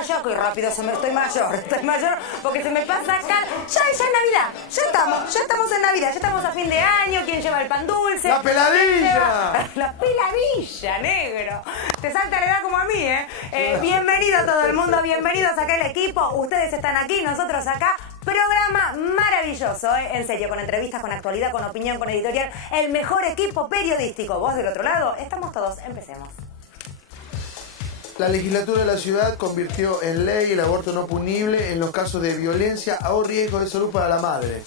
vaya, que rápido estoy mayor, porque se me pasa acá. Ya es Navidad, ya estamos en Navidad, ya estamos a fin de año. ¿Quién lleva el pan dulce? ¡La peladilla! La peladilla, negro. Te salta la edad como a mí, ¿eh? Bienvenido a todo el mundo, bienvenidos acá al equipo. Ustedes están aquí, nosotros acá. Programa maravilloso, ¿eh? En serio, con entrevistas, con actualidad, con opinión, con editorial. El mejor equipo periodístico. Vos del otro lado, estamos todos. Empecemos. La legislatura de la ciudad convirtió en ley el aborto no punible en los casos de violencia o riesgo de salud para la madre.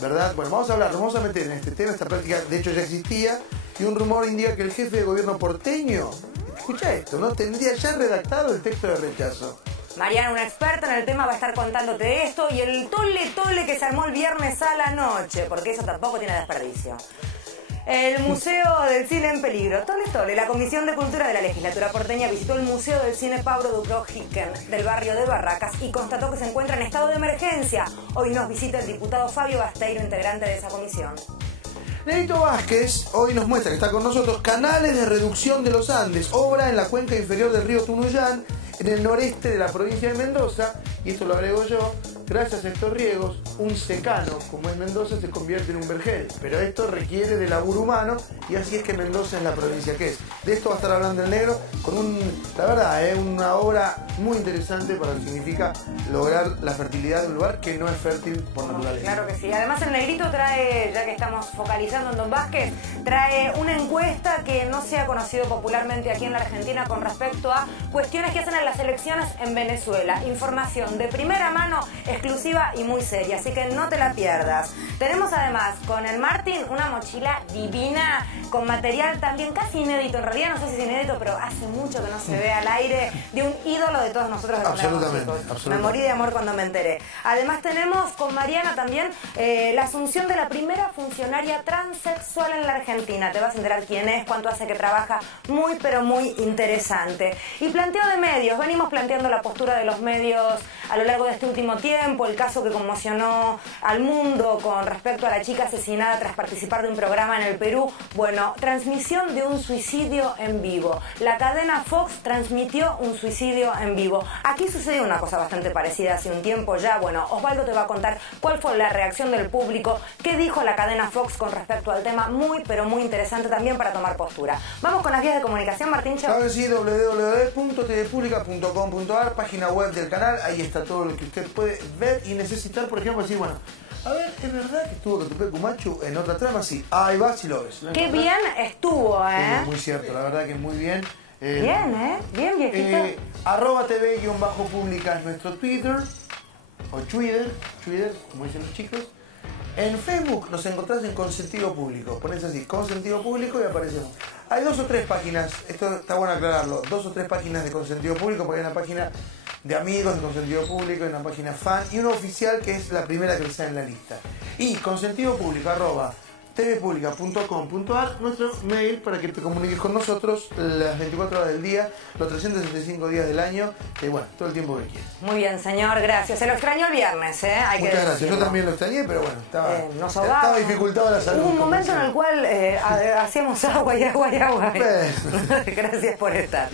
¿Verdad? Bueno, vamos a hablar, nos vamos a meter en este tema. Esta práctica, de hecho, ya existía. Y un rumor indica que el jefe de gobierno porteño, escucha esto, ¿no? Tendría ya redactado el texto de rechazo. Mariana, una experta en el tema, va a estar contándote esto y el tole que se armó el viernes a la noche, porque eso tampoco tiene desperdicio. El Museo del Cine en Peligro. Tole, la Comisión de Cultura de la Legislatura porteña visitó el Museo del Cine Pablo Ducro-Hicken del barrio de Barracas y constató que se encuentra en estado de emergencia. Hoy nos visita el diputado Fabio Basteiro, integrante de esa comisión. Negrito Vázquez hoy nos muestra que está con nosotros Canales de Reducción de los Andes, obra en la cuenca inferior del río Tunuyán, en el noreste de la provincia de Mendoza, y esto lo agrego yo, gracias a estos riegos, un secano, como es Mendoza, se convierte en un vergel. Pero esto requiere de laburo humano, y así es que Mendoza es la provincia que es. De esto va a estar hablando el negro, con la verdad, una obra muy interesante para lo que significa lograr la fertilidad de un lugar que no es fértil por naturaleza. Claro que sí. Además el negrito trae, ya que estamos focalizando en Don Vázquez, trae una encuesta que no se ha conocido popularmente aquí en la Argentina con respecto a cuestiones que hacen en las elecciones en Venezuela. Información de primera mano, exclusiva y muy seria, así que no te la pierdas. Tenemos además con el Martín una mochila divina con material también casi inédito, en realidad no sé si es inédito, pero hace mucho que no se ve al aire, de un ídolo de todos nosotros de cuando éramos chicos. Me morí de amor cuando me enteré. Además tenemos con Mariana también la asunción de la primera funcionaria transexual en la Argentina. Te vas a enterar quién es, cuánto hace que trabaja, muy pero muy interesante. Y planteo de medios, venimos planteando la postura de los medios a lo largo de este último tiempo, el caso que conmocionó al mundo con respecto a la chica asesinada tras participar de un programa en el Perú. Bueno, transmisión de un suicidio en vivo. La cadena Fox transmitió un suicidio en vivo. Aquí sucedió una cosa bastante parecida hace un tiempo ya. Bueno, Osvaldo te va a contar cuál fue la reacción del público, qué dijo la cadena Fox con respecto al tema, muy pero muy interesante también para tomar postura. Vamos con las vías de comunicación, Martíncho. Claro que sí, www.tvpublica.com.ar, página web del canal, ahí está todo lo que usted puede ver y necesitar, por ejemplo, decir, bueno, a ver, ¿es verdad que estuvo Tupecu Machu en otra trama? Sí, ahí va, si lo ves. Qué bien estuvo, ¿eh? Muy cierto, la verdad que muy bien. Bien, bien viejito. @tv_publica es nuestro Twitter, o Twitter, como dicen los chicos. En Facebook nos encontrás en Consentido Público, pones así, Consentido Público y aparecemos. Hay 2 o 3 páginas, esto está bueno aclararlo, 2 o 3 páginas de Consentido Público, porque hay una página de amigos de Consentido Público, hay una página fan y una oficial que es la primera que está en la lista. Y Consentido Público, @tvpublica.com.ar, nuestro mail para que te comuniques con nosotros las 24 horas del día, los 365 días del año, bueno, todo el tiempo que quieras. Muy bien, señor, gracias. Se lo extrañó el viernes, ¿eh? Muchas gracias, yo también lo extrañé, pero bueno, estaba dificultado la salud. Hubo un momento en el cual hacíamos agua y agua y agua. Gracias por estar.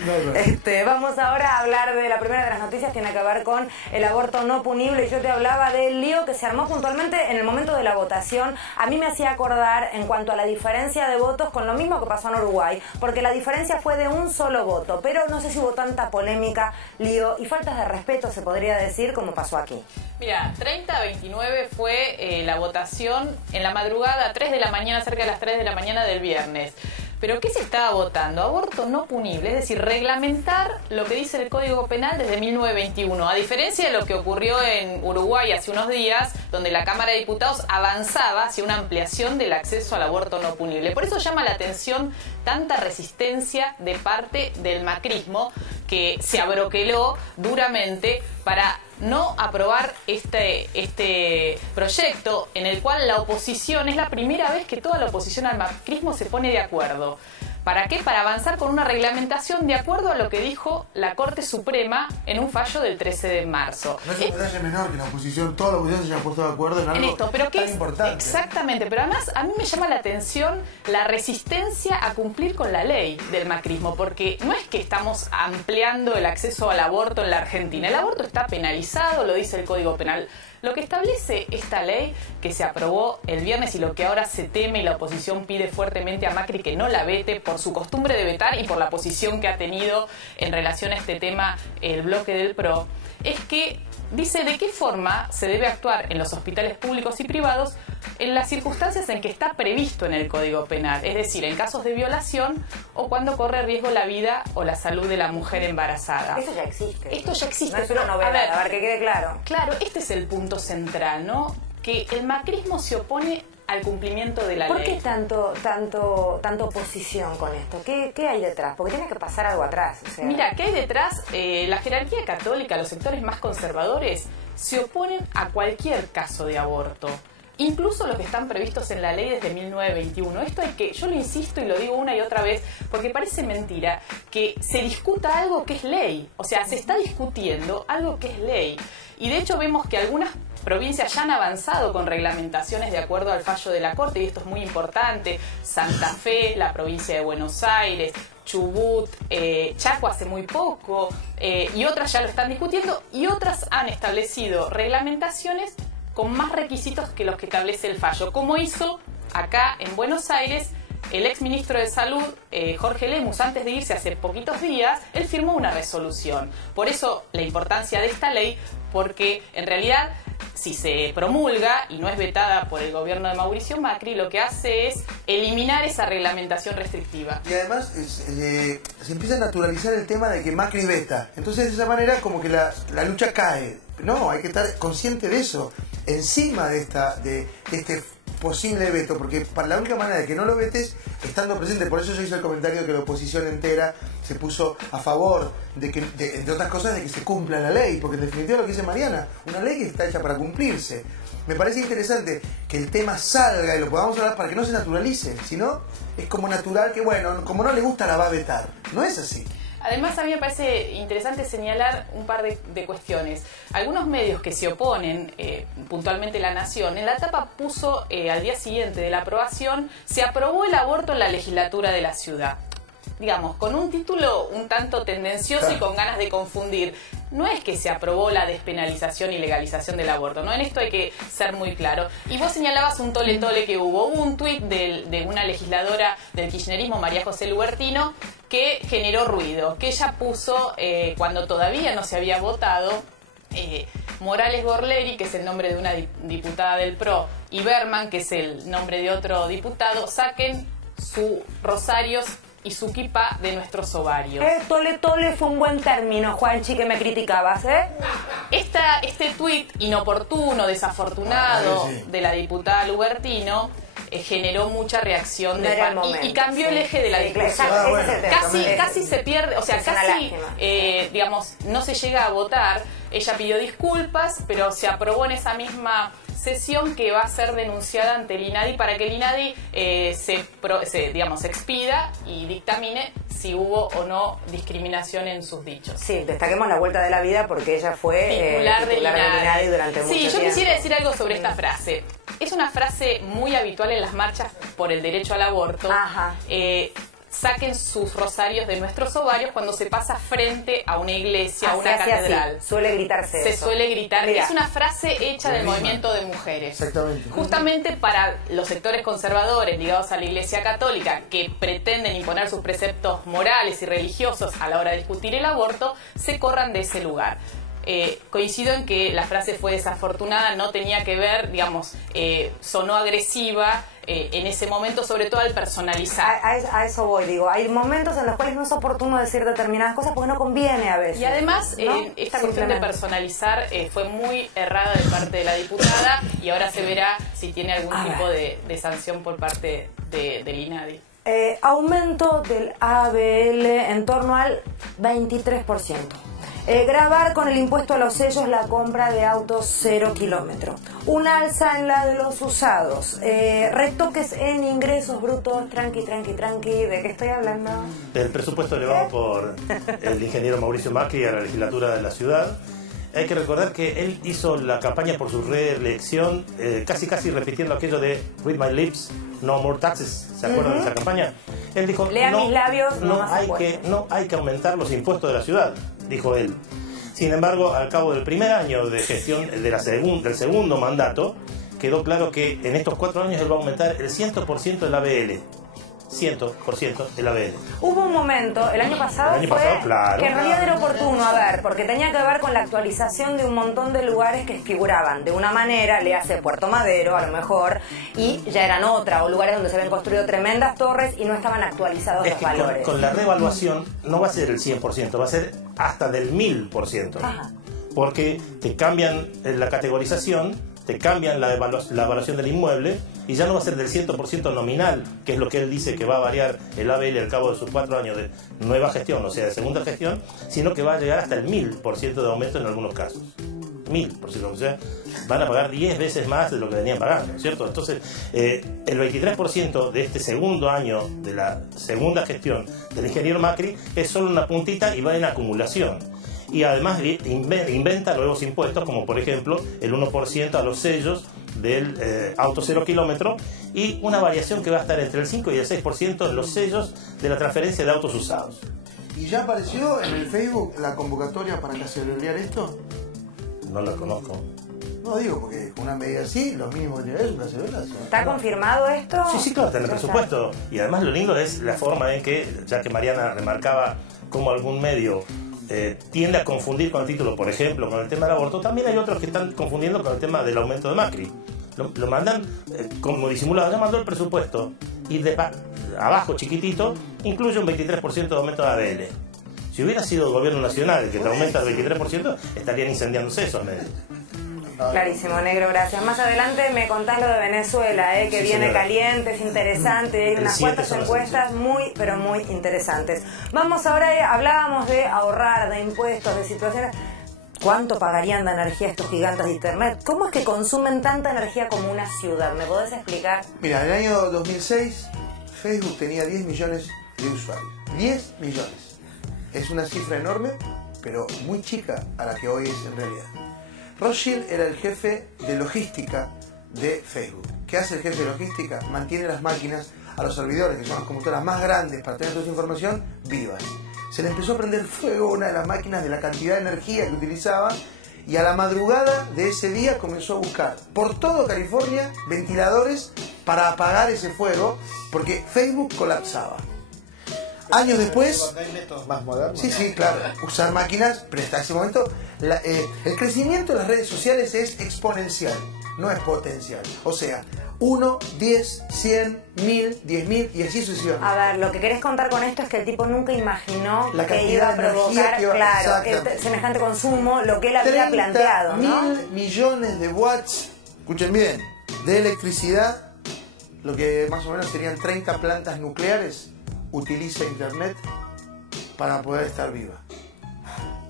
Vamos ahora a hablar de la primera de las noticias, tiene que ver con el aborto no punible. Yo te hablaba del lío que se armó puntualmente en el momento de la votación. A mí me hacía acordar en cuanto a la diferencia de votos con lo mismo que pasó en Uruguay, porque la diferencia fue de un solo voto, pero no sé si hubo tanta polémica, lío y faltas de respeto, se podría decir, como pasó aquí. Mira, 30-29 fue la votación en la madrugada, 3 de la mañana, cerca de las 3 de la mañana del viernes. ¿Pero qué se estaba votando? Aborto no punible, es decir, reglamentar lo que dice el Código Penal desde 1921. A diferencia de lo que ocurrió en Uruguay hace unos días, donde la Cámara de Diputados avanzaba hacia una ampliación del acceso al aborto no punible. Por eso llama la atención tanta resistencia de parte del macrismo, que se abroqueló duramente para no aprobar este proyecto, en el cual la oposición, es la primera vez que toda la oposición al macrismo se pone de acuerdo. ¿Para qué? Para avanzar con una reglamentación de acuerdo a lo que dijo la Corte Suprema en un fallo del 13 de marzo. No es un detalle menor que la oposición, toda la oposición se haya puesto de acuerdo en algo esto, pero tan importante. Exactamente, pero además a mí me llama la atención la resistencia a cumplir con la ley del macrismo, porque no es que estamos ampliando el acceso al aborto en la Argentina. El aborto está penalizado, lo dice el Código Penal. Lo que establece esta ley que se aprobó el viernes y lo que ahora se teme y la oposición pide fuertemente a Macri que no la vete por su costumbre de vetar y por la posición que ha tenido en relación a este tema el bloque del PRO, es que dice de qué forma se debe actuar en los hospitales públicos y privados en las circunstancias en que está previsto en el Código Penal, es decir, en casos de violación o cuando corre riesgo la vida o la salud de la mujer embarazada. Eso ya existe. Esto ya existe. No es una novedad, a ver, que quede claro. Claro, este es el punto central, ¿no? Que el macrismo se opone al cumplimiento de la ley. ¿Por qué tanta oposición con esto? ¿Qué hay detrás? Porque tiene que pasar algo atrás. O sea... Mira, ¿qué hay detrás? La jerarquía católica, los sectores más conservadores, se oponen a cualquier caso de aborto. Incluso los que están previstos en la ley desde 1921. Esto hay que, yo lo insisto y lo digo una y otra vez, porque parece mentira que se discuta algo que es ley. O sea, se está discutiendo algo que es ley. Y de hecho vemos que algunas provincias ya han avanzado con reglamentaciones de acuerdo al fallo de la Corte, y esto es muy importante. Santa Fe, la provincia de Buenos Aires, Chubut, Chaco hace muy poco, y otras ya lo están discutiendo, y otras han establecido reglamentaciones con más requisitos que los que establece el fallo, como hizo acá en Buenos Aires el exministro de Salud, Jorge Lemus. Antes de irse hace poquitos días, él firmó una resolución. Por eso la importancia de esta ley, porque en realidad si se promulga y no es vetada por el gobierno de Mauricio Macri, lo que hace es eliminar esa reglamentación restrictiva. Y además se empieza a naturalizar el tema de que Macri veta. Entonces de esa manera como que la lucha cae. No, hay que estar consciente de eso, encima de este posible veto, porque para la única manera de que no lo vetes, estando presente. Por eso yo hice el comentario que la oposición entera se puso a favor de que, entre otras cosas, de que se cumpla la ley, porque en definitiva lo que dice Mariana, una ley que está hecha para cumplirse. Me parece interesante que el tema salga y lo podamos hablar para que no se naturalice, si no, es como natural que, bueno, como no le gusta la va a vetar. No es así. Además, a mí me parece interesante señalar un par de cuestiones. Algunos medios que se oponen, puntualmente La Nación, en la tapa puso al día siguiente de la aprobación, se aprobó el aborto en la legislatura de la ciudad. Digamos, con un título un tanto tendencioso y con ganas de confundir. No es que se aprobó la despenalización y legalización del aborto, ¿no? En esto hay que ser muy claro. Y vos señalabas un tole-tole que hubo. Hubo un tuit de una legisladora del kirchnerismo, María José Lubertino, que generó ruido, que ella puso, cuando todavía no se había votado, Morales Gorleri, que es el nombre de una diputada del PRO, y Berman, que es el nombre de otro diputado, saquen sus rosarios y su kippah de nuestros ovarios. Tole fue un buen término, Juanchi, que me criticabas, ¿eh? Este tuit inoportuno, desafortunado, de la diputada Lubertino, generó mucha reacción y cambió el eje de la discusión. Casi se pierde, o sea, casi, digamos, no se llega a votar. Ella pidió disculpas, pero se aprobó en esa misma sesión que va a ser denunciada ante el INADI para que el INADI se expida y dictamine si hubo o no discriminación en sus dichos. Sí, destaquemos la vuelta de la vida porque ella fue titular del INADI durante mucho tiempo. Sí, yo quisiera decir algo sobre esta frase. Es una frase muy habitual en las marchas por el derecho al aborto. Ajá. Saquen sus rosarios de nuestros ovarios cuando se pasa frente a una iglesia, a una catedral. Así. Suele gritarse Se eso. Suele gritar. Mirá. Es una frase hecha del movimiento de mujeres. Exactamente. Justamente para los sectores conservadores ligados a la Iglesia Católica que pretenden imponer sus preceptos morales y religiosos a la hora de discutir el aborto, se corran de ese lugar. Coincido en que la frase fue desafortunada, no tenía que ver, digamos, sonó agresiva en ese momento, sobre todo al personalizar. A eso voy, digo, hay momentos en los cuales no es oportuno decir determinadas cosas porque no conviene a veces. Y además, ¿no? esta cuestión de personalizar fue muy errada de parte de la diputada y ahora se verá si tiene algún tipo de sanción por parte del INADI. Aumento del ABL en torno al 23%. Grabar con el impuesto a los sellos la compra de autos 0 kilómetros. Un alza en la de los usados. Retoques en ingresos brutos. Tranqui. ¿De qué estoy hablando? El presupuesto elevado por el ingeniero Mauricio Macri a la legislatura de la ciudad. Hay que recordar que él hizo la campaña por su reelección casi repitiendo aquello de With my lips, no more taxes. ¿Se acuerdan de esa campaña? Él dijo, Lea mis labios, no hay que aumentar los impuestos de la ciudad, dijo él. Sin embargo, al cabo del primer año de gestión del segundo mandato, quedó claro que en estos 4 años él va a aumentar el 100% del ABL. 100% del ABL. Hubo un momento, el año pasado, claro, que en realidad era oportuno, porque tenía que ver con la actualización de un montón de lugares que figuraban de una manera, le hace Puerto Madero a lo mejor, y ya eran otra, o lugares donde se habían construido tremendas torres y no estaban actualizados los valores. Con la revaluación no va a ser el 100%, va a ser hasta del 1000%. Ajá. Porque te cambian la categorización, te cambian la evaluación del inmueble y ya no va a ser del 100% nominal, que es lo que él dice que va a variar el ABL al cabo de sus 4 años de nueva gestión, o sea, de segunda gestión, sino que va a llegar hasta el 1000% de aumento en algunos casos. 1000%, o sea, van a pagar 10 veces más de lo que venían pagando, ¿cierto? Entonces, el 23% de este segundo año de la segunda gestión del ingeniero Macri es solo una puntita y va en acumulación. Y además inventa nuevos impuestos, como por ejemplo el 1% a los sellos del auto 0 kilómetro y una variación que va a estar entre el 5 y el 6% en los sellos de la transferencia de autos usados. ¿Y ya apareció en el Facebook la convocatoria para cacerolarear esto? No la conozco. No digo, porque con una medida así, lo mínimo que tiene es una cacerolazo. ¿Está confirmado esto? Sí, claro, está en el presupuesto. Y además lo lindo es la forma en que, ya que Mariana remarcaba cómo algún medio tiende a confundir con el título, por ejemplo, con el tema del aborto, también hay otros que están confundiendo con el tema del aumento de Macri. Lo mandan como disimulado, ya mandó el presupuesto y abajo, chiquitito, incluye un 23% de aumento de ABL. Si hubiera sido el gobierno nacional el que te aumenta el 23%, estarían incendiándose esos medios. Clarísimo, negro, gracias. Más adelante me contás lo de Venezuela, que Sí, viene señora. caliente, es interesante, hay unas cuantas encuestas muy, pero muy interesantes. Vamos ahora, hablábamos de ahorrar, de impuestos, de situaciones. ¿Cuánto pagarían de energía estos gigantes de Internet? ¿Cómo es que consumen tanta energía como una ciudad? ¿Me podés explicar? Mira, en el año 2006 Facebook tenía 10 millones de usuarios. 10 millones. Es una cifra enorme, pero muy chica a la que hoy es en realidad. Rothschild era el jefe de logística de Facebook. ¿Qué hace el jefe de logística? Mantiene las máquinas a los servidores, que son las computadoras más grandes para tener toda esa información, vivas. Se le empezó a prender fuego una de las máquinas de la cantidad de energía que utilizaba y a la madrugada de ese día comenzó a buscar por todo California ventiladores para apagar ese fuego porque Facebook colapsaba. Años después... Hay métodos más modernos. Sí, claro. Usar máquinas, pero hasta ese momento el crecimiento de las redes sociales es exponencial, no es potencial. O sea, 1, 10, 100, 1000, 10.000 y así sucesivamente. A ver, lo que querés contar con esto es que el tipo nunca imaginó La que iba a cantidad de energía provocar, que iba- claro, exactamente. semejante consumo, lo que él había planteado, ¿no? 30.000 millones de watts, escuchen bien, de electricidad, lo que más o menos serían 30 plantas nucleares, utiliza Internet para poder estar viva.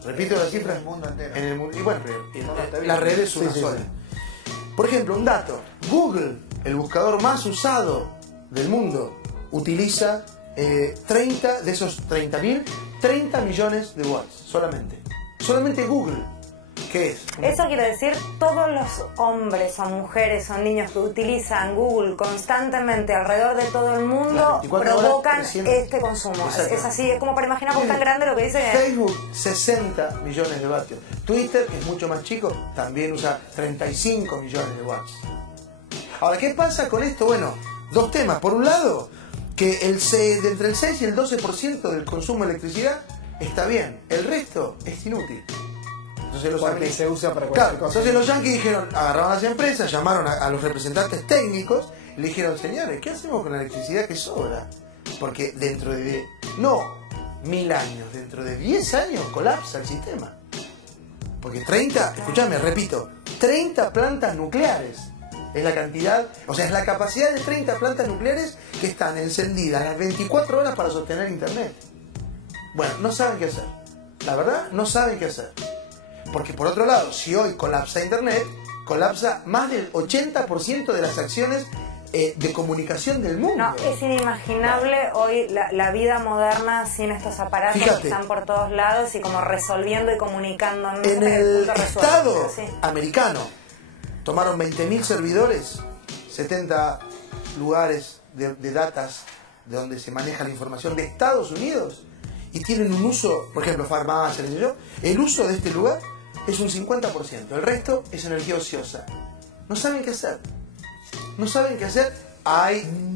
Repito la cifra. En el mundo entero. En el mundo. Y bueno, está bien. las redes Sí, una sí, sola. sí. Por ejemplo, un dato. Google, el buscador más usado del mundo, utiliza 30 de esos 30.000, 30 millones de watts solamente. Solamente Google. ¿Qué es? Eso quiere decir todos los hombres o mujeres o niños que utilizan Google constantemente alrededor de todo el mundo Las 24 horas, provocan 300. este consumo. Exacto. Es así, es como para imaginar por tan grande lo que dice. Facebook, 60 millones de vatios. Twitter, que es mucho más chico, también usa 35 millones de watts. Ahora, ¿qué pasa con esto? Bueno, dos temas. Por un lado, que de entre el 6 y el 12% del consumo de electricidad está bien. El resto es inútil. Entonces los Porque yanquis- se usa para cualquier Claro, cosa. entonces los yanquis dijeron, agarraron a las empresas, llamaron a los representantes técnicos y le dijeron, señores, ¿qué hacemos con la electricidad que sobra? Porque dentro de, no 1000 años, dentro de 10 años colapsa el sistema. Porque 30, escúchame, repito, 30 plantas nucleares es la cantidad, o sea, es la capacidad de 30 plantas nucleares que están encendidas las 24 horas para sostener Internet. Bueno, no saben qué hacer. la verdad, no saben qué hacer. Porque por otro lado, si hoy colapsa Internet, colapsa más del 80% de las acciones de comunicación del mundo. No, es inimaginable hoy la vida moderna sin estos aparatos. Fíjate, que están por todos lados y como resolviendo y comunicando. No sé en hasta qué el punto resuelven, Estado pero sí. americano tomaron 20.000 servidores, 70 lugares de datas de donde se maneja la información de Estados Unidos, y tienen un uso, por ejemplo, farmacia, el uso de este lugar es un 50%, el resto es energía ociosa. No saben qué hacer. No saben qué hacer.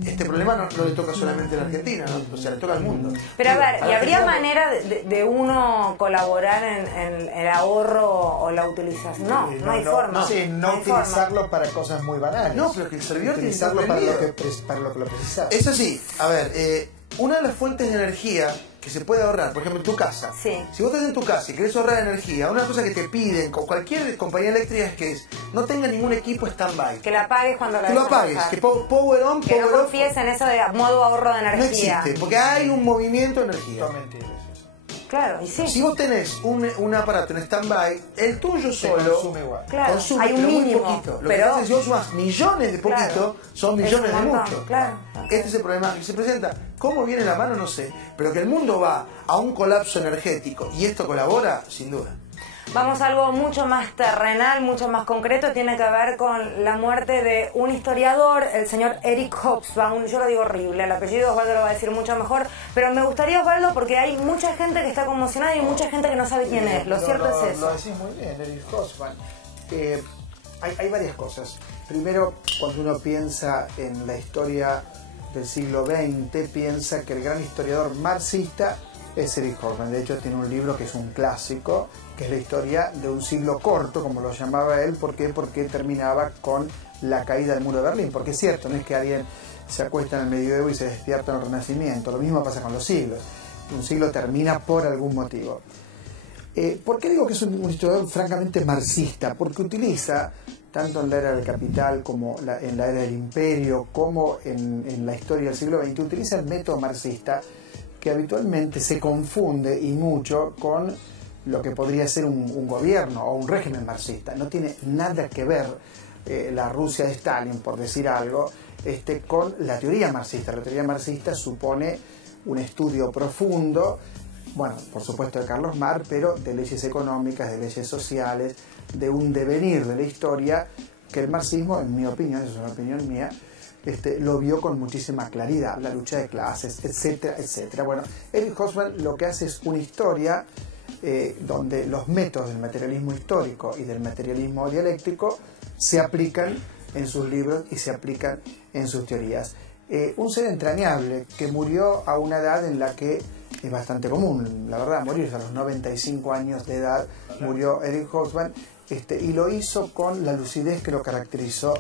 Este problema no le toca solamente a la Argentina, ¿no? O sea, le toca al mundo. Pero a ver, ¿y habría Argentina, manera de uno colaborar en el ahorro o la utilización? No hay forma. Sí, no hay utilizarlo forma. para cosas muy banales. No, pero que el servidor tiene que estar utilizarlo para lo prendido. que lo precisas. Es así, a ver, una de las fuentes de energía que se puede ahorrar, por ejemplo, en tu casa. Sí. Si vos estás en tu casa y querés ahorrar energía, una cosa que te piden con cualquier compañía eléctrica es que no tenga ningún equipo stand-by. Que la apagues cuando la Que lo dejas apagues, pasar. que power on, Que no power off. confíes en eso de modo ahorro de No energía. existe, porque hay un movimiento de energía. Son mentiras. Claro, y sí. Si vos tenés un aparato en stand-by, el tuyo Se solo consume igual. Claro, consume, hay un pero muy mínimo, poquito. Lo pero- que pasa es que si vos sumás millones de poquito, Claro, son es millones un de montón, mucho. claro. Este es el problema que se presenta. ¿Cómo viene la mano? No sé. Pero que el mundo va a un colapso energético y esto colabora, sin duda. Vamos a algo mucho más terrenal, mucho más concreto. Tiene que ver con la muerte de un historiador, el señor Eric Hobsbawm. Yo lo digo horrible, el apellido Osvaldo lo va a decir mucho mejor. Pero me gustaría, Osvaldo, porque hay mucha gente que está conmocionada y mucha gente que no sabe quién es. Lo cierto es eso. Lo decís muy bien, Eric Hobsbawm. Hay varias cosas. Primero, cuando uno piensa en la historia del siglo XX, piensa que el gran historiador marxista es Eric Hobsbawm. De hecho, tiene un libro que es un clásico, que es la historia de un siglo corto, como lo llamaba él. ¿Por qué? Porque terminaba con la caída del muro de Berlín. Porque es cierto, no es que alguien se acuesta en el medioevo y se despierta en el Renacimiento. Lo mismo pasa con los siglos. Un siglo termina por algún motivo. ¿Por qué digo que es un historiador francamente marxista? Porque utiliza, tanto en la era del capital como en la era del imperio, como en la historia del siglo XX, utiliza el método marxista, que habitualmente se confunde y mucho con lo que podría ser un gobierno o un régimen marxista. No tiene nada que ver la Rusia de Stalin, por decir algo, con la teoría marxista. La teoría marxista supone un estudio profundo, bueno, por supuesto de Carlos Marx, pero de leyes económicas, de leyes sociales, de un devenir de la historia que el marxismo, en mi opinión, eso es una opinión mía, lo vio con muchísima claridad, la lucha de clases, etcétera, etcétera. Bueno, Eric Hobsbawm lo que hace es una historia donde los métodos del materialismo histórico y del materialismo dialéctico se aplican en sus libros y se aplican en sus teorías. Un ser entrañable que murió a una edad en la que es bastante común, la verdad, morirse a los 95 años de edad, murió Eric Hobsbawm, y lo hizo con la lucidez que lo caracterizó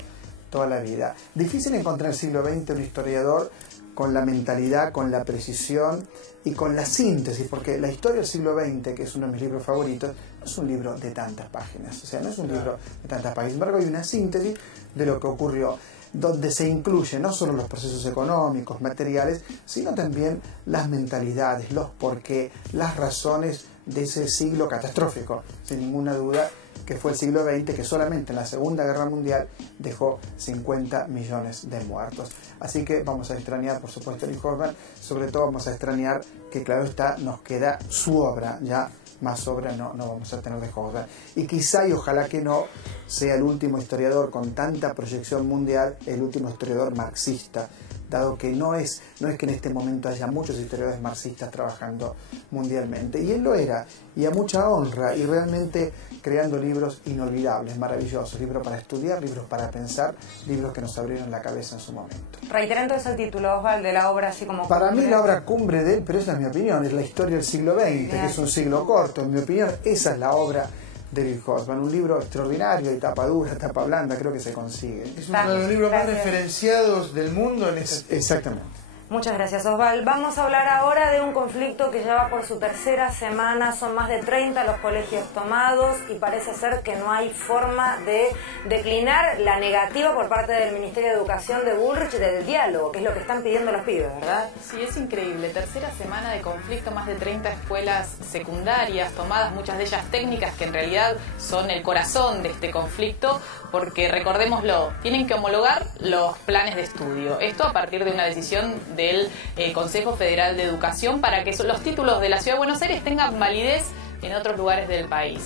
toda la vida. Difícil encontrar en el siglo XX un historiador con la mentalidad, con la precisión y con la síntesis, porque la historia del siglo XX, que es uno de mis libros favoritos, no es un libro de tantas páginas, o sea, no es un libro de tantas páginas, sin embargo hay una síntesis de lo que ocurrió, donde se incluyen no solo los procesos económicos, materiales, sino también las mentalidades, los porqué, las razones de ese siglo catastrófico, sin ninguna duda, que fue el siglo XX, que solamente en la Segunda Guerra Mundial dejó 50 millones de muertos. Así que vamos a extrañar, por supuesto, Eric Hobsbawm, sobre todo vamos a extrañar que, claro está, nos queda su obra, ya más obra no vamos a tener de Hobsbawm. Y quizá, y ojalá que no, sea el último historiador con tanta proyección mundial, el último historiador marxista, dado que no es que en este momento haya muchos historiadores marxistas trabajando mundialmente. Y él lo era, y a mucha honra, y realmente creando libros inolvidables, maravillosos, libros para estudiar, libros para pensar, libros que nos abrieron la cabeza en su momento. Reitera entonces el título, Osvaldo, de la obra así como... Para mí la obra cumbre de él, pero esa es mi opinión, es la historia del siglo XX, que es un siglo corto. En mi opinión, esa es la obra de Eric Hobsbawm, un libro extraordinario, de tapa dura, tapa blanda, creo que se consigue. Es uno de los libros más referenciados del mundo en este... Exactamente. Muchas gracias, Osval. Vamos a hablar ahora de un conflicto que ya va por su tercera semana. Son más de 30 los colegios tomados y parece ser que no hay forma de declinar la negativa por parte del Ministerio de Educación de Bullrich del diálogo, que es lo que están pidiendo los pibes, ¿verdad? Sí, es increíble. Tercera semana de conflicto, más de 30 escuelas secundarias tomadas, muchas de ellas técnicas, que en realidad son el corazón de este conflicto, porque recordémoslo, tienen que homologar los planes de estudio. Esto a partir de una decisión del Consejo Federal de Educación para que los títulos de la Ciudad de Buenos Aires tengan validez en otros lugares del país.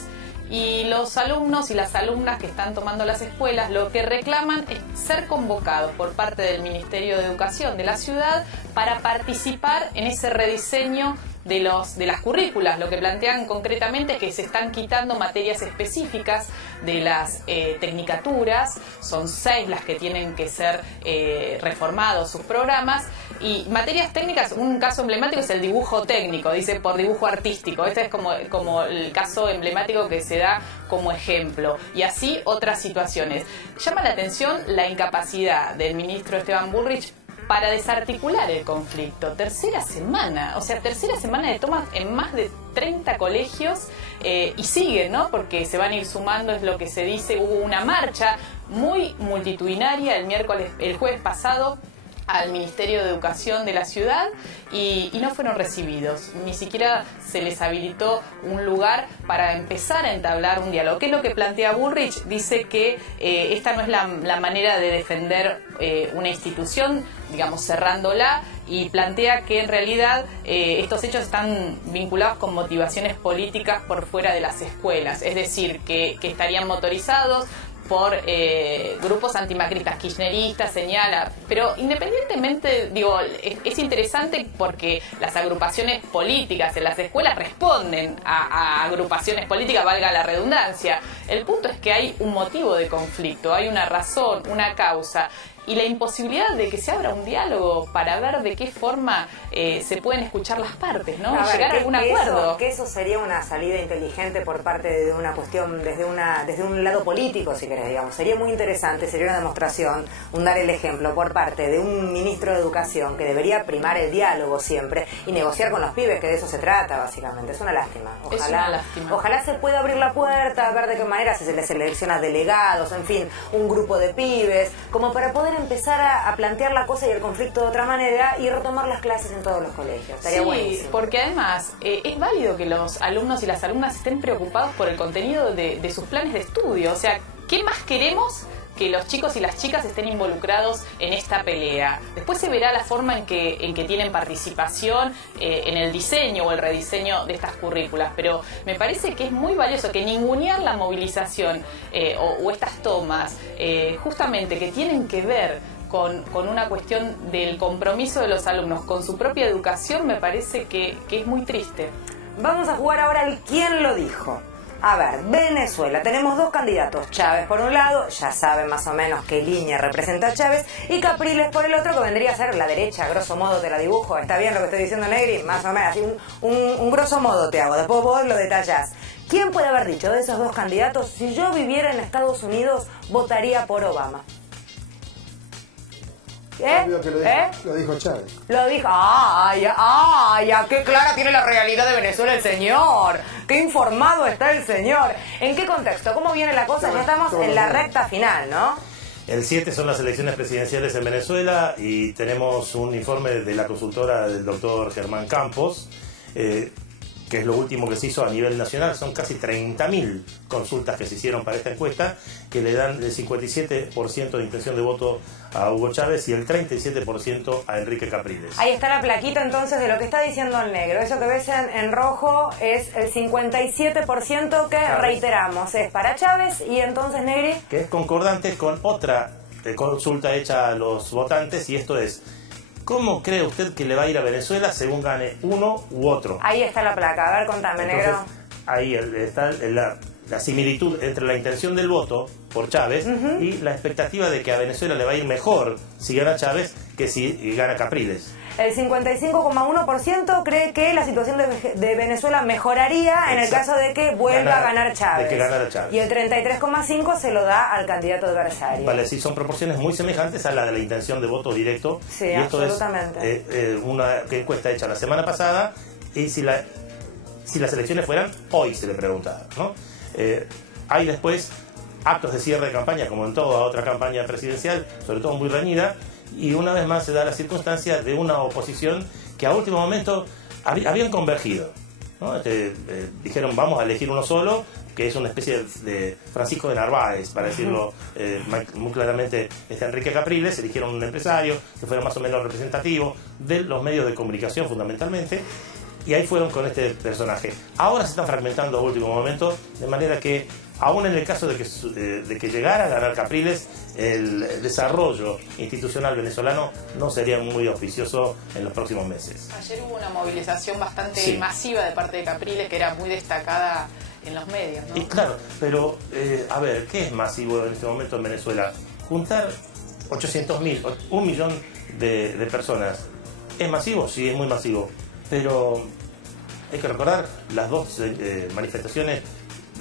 Y los alumnos y las alumnas que están tomando las escuelas lo que reclaman es ser convocados por parte del Ministerio de Educación de la ciudad para participar en ese rediseño de las currículas. Lo que plantean concretamente es que se están quitando materias específicas de las tecnicaturas, son 6 las que tienen que ser reformados sus programas, y materias técnicas, un caso emblemático es el dibujo técnico, dice por dibujo artístico, este es como el caso emblemático que se da como ejemplo, y así otras situaciones. Llama la atención la incapacidad del ministro Esteban Bullrich para desarticular el conflicto. Tercera semana de tomas en más de 30 colegios y sigue, ¿no? Porque se van a ir sumando, es lo que se dice. Hubo una marcha muy multitudinaria el jueves pasado al Ministerio de Educación de la ciudad y no fueron recibidos, ni siquiera se les habilitó un lugar para empezar a entablar un diálogo. ¿Qué es lo que plantea Bullrich? Dice que esta no es la manera de defender una institución, digamos, cerrándola, y plantea que en realidad estos hechos están vinculados con motivaciones políticas por fuera de las escuelas, es decir, que estarían motorizados por grupos antimacristas, kirchneristas, señala, pero independientemente, digo, es interesante porque las agrupaciones políticas en las escuelas responden a agrupaciones políticas, valga la redundancia. El punto es que hay un motivo de conflicto, hay una razón, una causa, y la imposibilidad de que se abra un diálogo para ver de qué forma se pueden escuchar las partes, ¿no? Llegar a algún acuerdo. Que eso sería una salida inteligente por parte de una cuestión, desde un lado político, si querés, digamos. Sería muy interesante, sería una demostración, dar el ejemplo por parte de un ministro de Educación que debería primar el diálogo siempre y negociar con los pibes, que de eso se trata, básicamente. Es una lástima. Es una lástima. Ojalá se pueda abrir la puerta, ver de qué manera se les selecciona delegados, en fin, un grupo de pibes, como para poder empezar a plantear la cosa y el conflicto de otra manera y retomar las clases en todos los colegios. Estaría buenísimo. Porque además es válido que los alumnos y las alumnas estén preocupados por el contenido de sus planes de estudio. O sea, ¿qué más queremos que los chicos y las chicas estén involucrados en esta pelea? Después se verá la forma en que tienen participación en el diseño o el rediseño de estas currículas, pero me parece que es muy valioso que ningunear la movilización o estas tomas, justamente que tienen que ver con una cuestión del compromiso de los alumnos con su propia educación, me parece que es muy triste. Vamos a jugar ahora al ¿quién lo dijo? A ver, Venezuela, tenemos 2 candidatos, Chávez por un lado, ya saben más o menos qué línea representa a Chávez, y Capriles por el otro, que vendría a ser la derecha, grosso modo te la dibujo, ¿está bien lo que estoy diciendo, Negri? Más o menos, así un grosso modo te hago, después vos lo detallás. ¿Quién puede haber dicho de esos 2 candidatos, si yo viviera en Estados Unidos, votaría por Obama? Obvio que lo dijo Chávez. Lo dijo. Ya, qué clara tiene la realidad de Venezuela el señor. Qué informado está el señor. ¿En qué contexto? ¿Cómo viene la cosa? Ya estamos en la recta final, ¿no? El 7 son las elecciones presidenciales en Venezuela y tenemos un informe de la consultora del doctor Germán Campos, que es lo último que se hizo a nivel nacional. Son casi 30.000 consultas que se hicieron para esta encuesta, que le dan el 57% de intención de voto a Hugo Chávez y el 37% a Enrique Capriles. Ahí está la plaquita entonces de lo que está diciendo el negro. Eso que ves en rojo es el 57% que reiteramos es para Chávez, y entonces, Negri, que es concordante con otra consulta hecha a los votantes, y esto es: ¿cómo cree usted que le va a ir a Venezuela según gane uno u otro? Ahí está la placa. A ver, contame, entonces, negro. Ahí está la similitud entre la intención del voto por Chávez y la expectativa de que a Venezuela le va a ir mejor si gana Chávez que si gana Capriles. El 55,1% cree que la situación de Venezuela mejoraría en el caso de que vuelva a ganar Chávez. De que ganara Chávez. Y el 33,5% se lo da al candidato adversario. Vale, sí, son proporciones muy semejantes a la de la intención de voto directo. Sí, y esto absolutamente. es una encuesta hecha la semana pasada, y si las elecciones fueran, hoy se le preguntaba, ¿no? Hay después actos de cierre de campaña, como en toda otra campaña presidencial, sobre todo muy reñida, y una vez más se da la circunstancia de una oposición que a último momento habían convergido, ¿no? Dijeron, vamos a elegir uno solo, que es una especie de Francisco de Narváez, para decirlo muy claramente, Enrique Capriles. Eligieron un empresario que fuera más o menos representativo de los medios de comunicación fundamentalmente, y ahí fueron con este personaje. Ahora se están fragmentando a último momento, de manera que, aún en el caso de que llegara a ganar Capriles, el desarrollo institucional venezolano no sería muy auspicioso en los próximos meses. Ayer hubo una movilización bastante masiva de parte de Capriles, que era muy destacada en los medios, ¿no? Y claro, pero a ver, ¿qué es masivo en este momento en Venezuela? Juntar 800.000, 1 millón de personas. ¿Es masivo? Sí, es muy masivo. Pero hay que recordar las dos manifestaciones,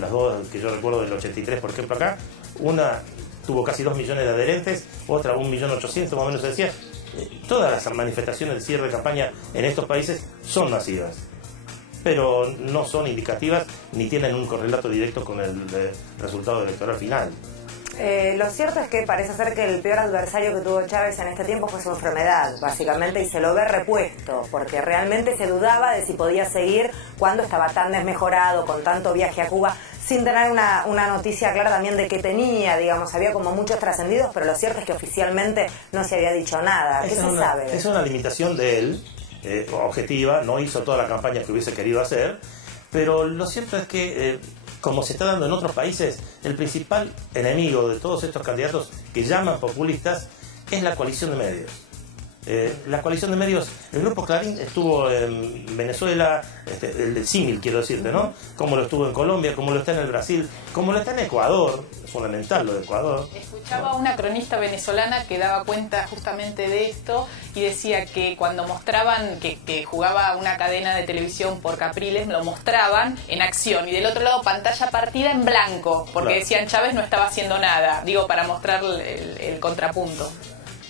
las dos que yo recuerdo del 83, por ejemplo, acá. Una tuvo casi 2 millones de adherentes, otra 1.800.000, más o menos se decía. Todas las manifestaciones de cierre de campaña en estos países son masivas, pero no son indicativas ni tienen un correlato directo con el resultado electoral final. Lo cierto es que parece ser que el peor adversario que tuvo Chávez en este tiempo fue su enfermedad, básicamente, y se lo ve repuesto, porque realmente se dudaba de si podía seguir cuando estaba tan desmejorado, con tanto viaje a Cuba, sin tener una noticia clara también de qué tenía, digamos. Había como muchos trascendidos, pero lo cierto es que oficialmente no se había dicho nada. ¿Qué se sabe? Es una limitación de él, objetiva, no hizo toda la campaña que hubiese querido hacer, pero lo cierto es que, como se está dando en otros países, el principal enemigo de todos estos candidatos que llaman populistas es la coalición de medios. La coalición de medios, el Grupo Clarín estuvo en Venezuela, el símil quiero decirte, ¿no? Como lo estuvo en Colombia, como lo está en el Brasil, como lo está en Ecuador, es fundamental lo de Ecuador. Escuchaba a una cronista venezolana que daba cuenta justamente de esto y decía que cuando mostraban que jugaba una cadena de televisión por Capriles, lo mostraban en acción, y del otro lado pantalla partida en blanco, porque decían Chávez no estaba haciendo nada, digo, para mostrar el contrapunto.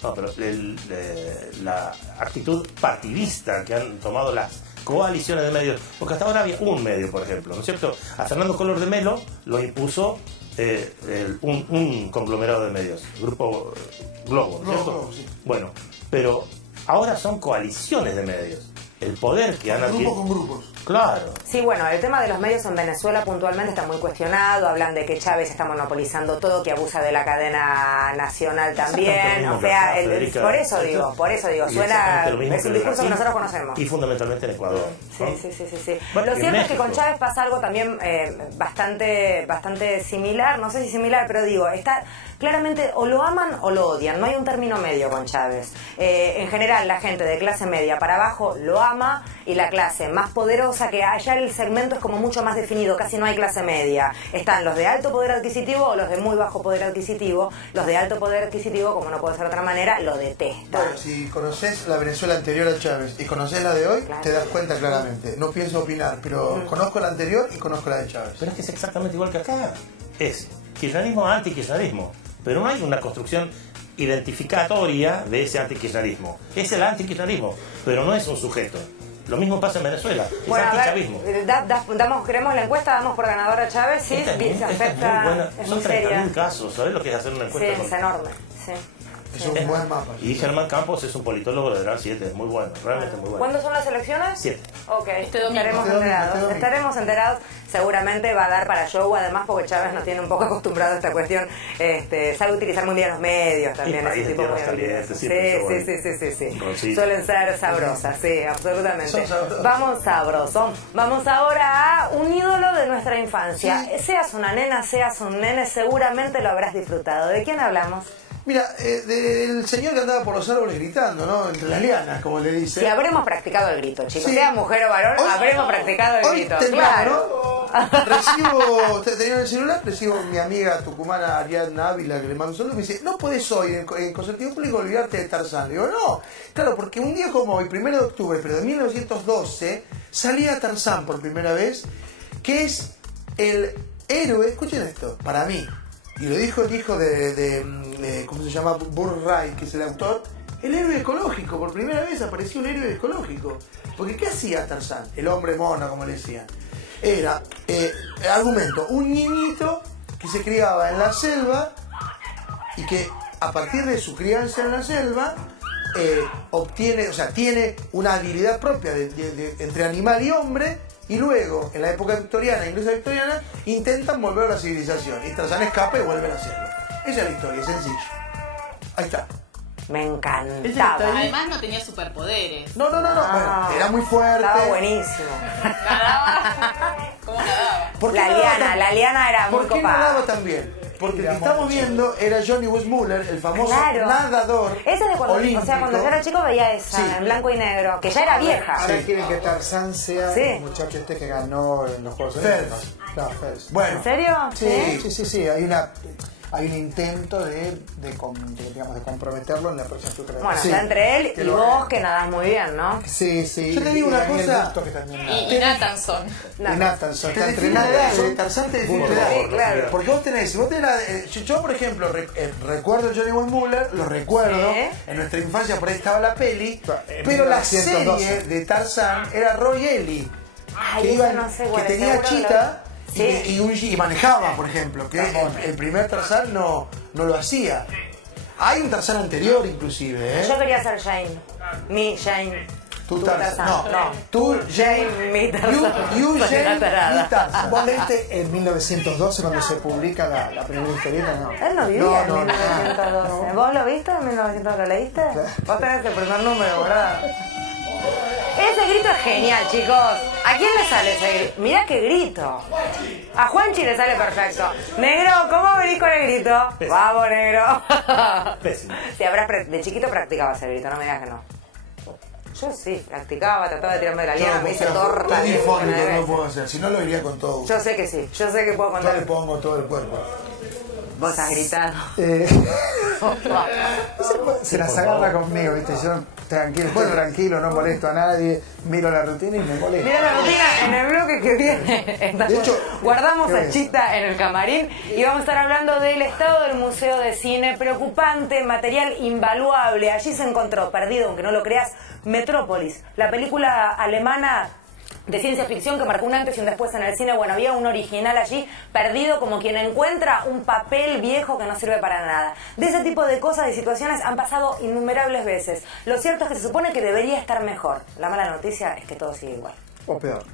No, pero la actitud partidista que han tomado las coaliciones de medios, porque hasta ahora había un medio, por ejemplo, ¿no es cierto? A Fernando Collor de Mello lo impuso un conglomerado de medios, Grupo Globo, ¿no es cierto? Sí. Bueno, pero ahora son coaliciones de medios. El poder que han adquirido. Grupos con grupos. Claro. Sí, bueno, el tema de los medios en Venezuela puntualmente está muy cuestionado. Hablan de que Chávez está monopolizando todo, que abusa de la cadena nacional también. O sea, por eso digo, suena, es un discurso que nosotros conocemos. Y fundamentalmente en Ecuador, ¿no? Sí. Bueno, lo cierto es que con México. Chávez pasa algo también bastante similar, no sé si similar, pero digo, está claramente o lo aman o lo odian, no hay un término medio con Chávez. En general, la gente de clase media para abajo lo ama, y la clase más poderosa, que allá el segmento es como mucho más definido, casi no hay clase media. Están los de alto poder adquisitivo o los de muy bajo poder adquisitivo. Los de alto poder adquisitivo, como no puede ser de otra manera, lo detestan. Bueno, si conoces la Venezuela anterior a Chávez y conoces la de hoy, Claro. te das cuenta claramente. No pienso opinar, pero conozco la anterior y conozco la de Chávez. Pero es que es exactamente igual que acá. Es kirchnerismo anti-kirchnerismo. Pero no hay una construcción identificatoria de ese anti-kirchnerismo. Es el anti-kirchnerismo, pero no es un sujeto. Lo mismo pasa en Venezuela. Es Bueno, a antichavismo. ver, queremos la encuesta, damos por ganadora a Chávez, sí, Esta es muy afecta, buena. es Son muy seria. 30.000 casos. ¿Sabés lo que es hacer una Sí, encuesta? es enorme, sí. Es un buen mapa. Y Germán Campos es un politólogo de Gran 7, es muy bueno, realmente muy bueno. ¿Cuándo son las elecciones? 7. Ok, Este domingo. estaremos Este domingo, enterados. este domingo. Estaremos enterados. Seguramente va a dar para show, además, porque Chávez nos tiene un poco acostumbrado a esta cuestión. Sabe utilizar muy bien los medios también. Y país ese de tipo tierras de calientes, sí, siempre sí. Sí. Suelen ser sabrosas, sí, absolutamente. Son sabrosas. Vamos sabroso. Vamos ahora a un ídolo de nuestra infancia. Seas una nena, seas un nene, seguramente lo habrás disfrutado. ¿De quién hablamos? Mira, del señor que andaba por los árboles gritando, ¿no? Entre las lianas, como le dice. Si habremos practicado el grito, chicos. Sí. Sea mujer o varón, Hoy- habremos practicado el hoy grito. temprano, Claro. tenía en el celular, recibo mi amiga tucumana Ariadna Ávila, que le mando un saludo, me dice, no podés hoy en consultivo público olvidarte de Tarzán. Le digo, no, claro, porque un día como hoy, 1 de octubre, pero de 1912, salía Tarzán por primera vez, que es el héroe, escuchen esto, para mí, y lo dijo el hijo de ¿cómo se llama? Burr Wright, que es el autor, el héroe ecológico, por primera vez apareció un héroe ecológico. Porque ¿qué hacía Tarzán? El hombre mono, como le decían. Era, argumento, un niñito que se criaba en la selva y que a partir de su crianza en la selva obtiene, o sea, tiene una habilidad propia entre animal y hombre, y luego, en la época victoriana, inglesa victoriana, intentan volver a la civilización. Y Tarzán escapa y vuelve a la selva. Esa es la historia, es sencillo. Ahí está. Me encantaba. Además no tenía superpoderes. No. Bueno, era muy fuerte. Estaba buenísimo. ¿Nadaba? ¿Cómo nadaba? ¿Por qué La liana era muy ¿Por qué copada. nadaba también? Porque el que estamos viendo era Johnny Weissmuller, el famoso Claro. nadador Ese de cuando, olímpico. o sea, cuando yo era chico veía esa, Sí. en blanco y negro, que ya era vieja. Ahora quieren que Tarzán sea Sí. el muchacho este que ganó en los Juegos Phelps. Olímpicos. Claro, Phelps. Bueno, ¿En serio? Sí, hay un intento de comprometerlo en la próxima Super. Bueno, Sí. está entre él Que y lo vos, que nadás muy bien, ¿no? Sí. Yo te digo una Daniel cosa. Busto, que también nada. Y Nathanson. Y Nathanson, te está define entrenado. la edad, Tarzán te define la edad. Sí, claro. Porque vos tenés, yo por ejemplo, recuerdo a Johnny Weissmuller, lo recuerdo, Sí. en nuestra infancia por ahí estaba la peli, En pero la 1912. serie de Tarzán era Roy Ellie, Ay, esa no sé que cuál es, tenía seguro chita que lo- y manejaba, por ejemplo, que el primer Tarzán no lo hacía. Hay un Tarzán anterior inclusive, ¿eh? Yo quería ser Jane. Mi Jane. Tú Tu Tarzán. Tarzán. No, tú Jane. mi Tarzán. You Soy Jane, una tarada. mi Tarzán. ¿Vos leíste en 1912 cuando se publica la primera historieta? No. Él no vivía en No. 1912. ¿Vos lo viste en 1912? ¿Lo leíste? Vos tenés el primer número, ¿verdad? Ese grito es genial, chicos. ¿A quién le sale ese grito? Mirá qué grito. A Juanchi le sale perfecto. Negro, ¿cómo venís con el grito? Pésimo. Vamos, negro. Pésimo. Sí, de chiquito practicabas el grito, no me digas que no. Yo sí, practicaba, trataba de tirarme de la liana, me hice torta. Es de difónico, una no vez. lo puedo hacer. Si no, lo iría con todo. Yo sé que sí, yo sé que puedo Yo contar. le pongo todo el cuerpo. Vos has gritado. Se las agarra conmigo, ¿viste? Yo estoy tranquilo, no molesto a nadie, miro la rutina y me molesto. Mira la rutina en el bloque que viene. De hecho, guardamos ¿qué a ves? Chita en el camarín y vamos a estar hablando del estado del Museo de Cine. Preocupante, material invaluable. Allí se encontró, perdido, aunque no lo creas, Metrópolis, la película alemana de ciencia ficción que marcó un antes y un después en el cine. Bueno, había un original allí perdido, como quien encuentra un papel viejo que no sirve para nada. De ese tipo de cosas y situaciones han pasado innumerables veces. Lo cierto es que se supone que debería estar mejor. La mala noticia es que todo sigue igual. O peor.